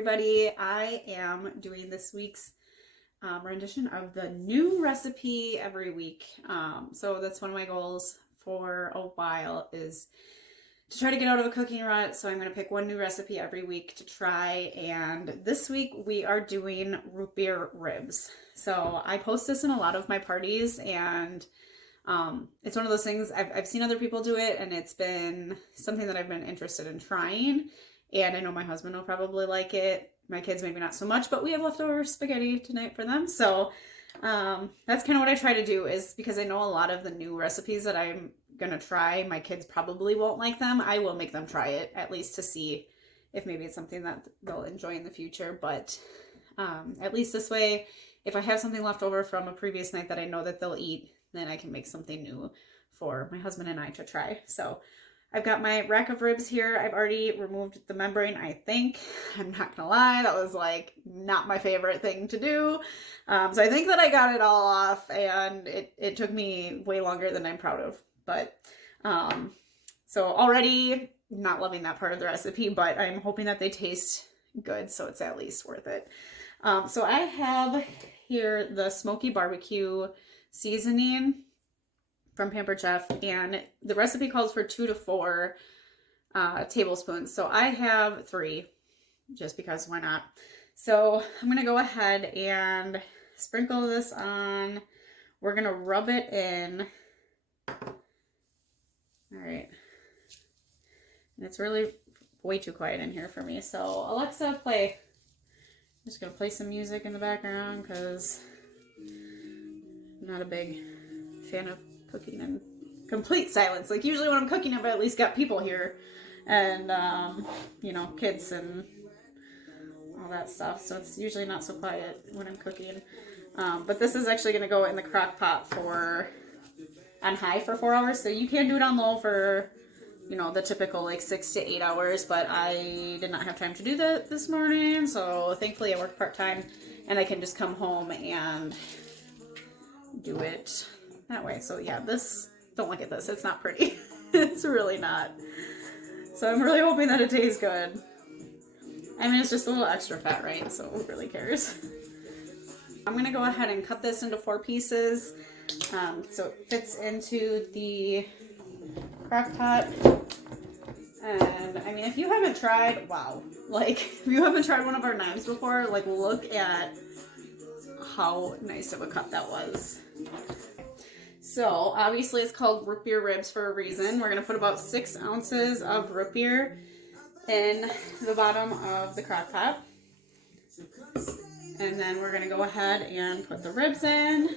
everybody. I am doing this week's rendition of the new recipe every week. So that's one of my goals for a while, is to try to get out of a cooking rut. So I'm going to pick one new recipe every week to try. And this week we are doing root beer ribs. So I post this in a lot of my parties, and it's one of those things I've seen other people do it, and it's been something that I've been interested in trying. And I know my husband will probably like it. My kids maybe not so much, but we have leftover spaghetti tonight for them. So that's kind of what I try to do, is because I know a lot of the new recipes that I'm going to try, my kids probably won't like them. I will make them try it, at least to see if maybe it's something that they'll enjoy in the future. But at least this way, if I have something left over from a previous night that I know that they'll eat, then I can make something new for my husband and I to try. So I've got my rack of ribs here. I've already removed the membrane, I think. I'm not gonna lie, that was like not my favorite thing to do. So I think that I got it all off, and it took me way longer than I'm proud of. But so already not loving that part of the recipe, but I'm hoping that they taste good, so it's at least worth it. So I have here the smoky barbecue seasoning from Pampered, and the recipe calls for 2 to 4 tablespoons. So I have 3, just because why not? So I'm gonna go ahead and sprinkle this on. We're gonna rub it in. All right. And it's really way too quiet in here for me. So Alexa, play. I'm just gonna play some music in the background because I'm not a big fan of cooking in complete silence. Like usually when I'm cooking, I've at least got people here, and you know, kids and all that stuff. So it's usually not so quiet when I'm cooking. But this is actually going to go in the crock pot on high for 4 hours. So you can do it on low for, you know, the typical like 6 to 8 hours. But I did not have time to do that this morning. So thankfully I work part-time, and I can just come home and do it that way. So yeah, don't look at this. It's not pretty. It's really not. So I'm really hoping that it tastes good. I mean, it's just a little extra fat, right? So who really cares? I'm going to go ahead and cut this into 4 pieces. So it fits into the crock pot. And I mean, if you haven't tried, wow. Like, if you haven't tried one of our knives before, like, look at how nice of a cut that was. So obviously it's called root beer ribs for a reason. We're going to put about 6 ounces of root beer in the bottom of the crock pot. And then we're going to go ahead and put the ribs in.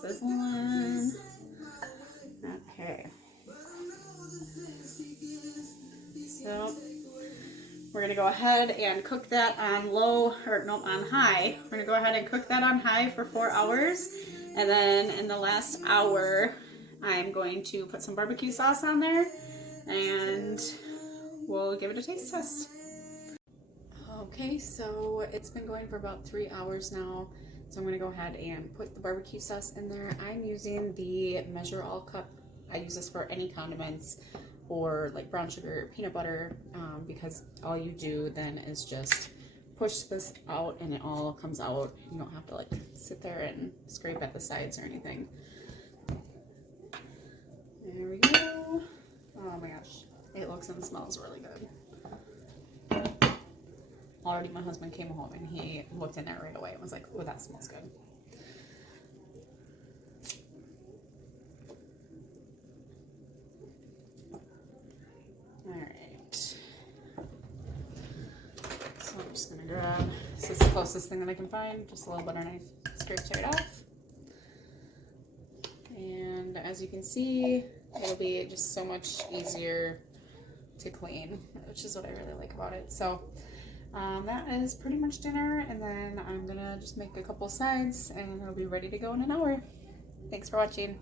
Sizzling. Okay. So we're going to go ahead and cook that on on high. We're going to go ahead and cook that on high for 4 hours. And then in the last hour, I'm going to put some barbecue sauce on there, and we'll give it a taste test. Okay, so it's been going for about 3 hours now. So I'm going to go ahead and put the barbecue sauce in there. I'm using the Measure All cup. I use this for any condiments, or like brown sugar, peanut butter, because all you do then is just push this out and it all comes out. You don't have to like sit there and scrape at the sides or anything. There we go. Oh my gosh, it looks and smells really good. Already my husband came home and he looked in it right away and was like, oh, that smells good. I'm just going to grab, this is the closest thing that I can find, just a little butter knife, scrapes right off. And as you can see, it'll be just so much easier to clean, which is what I really like about it. So that is pretty much dinner, and then I'm going to just make a couple sides, and it'll be ready to go in an hour. Thanks for watching.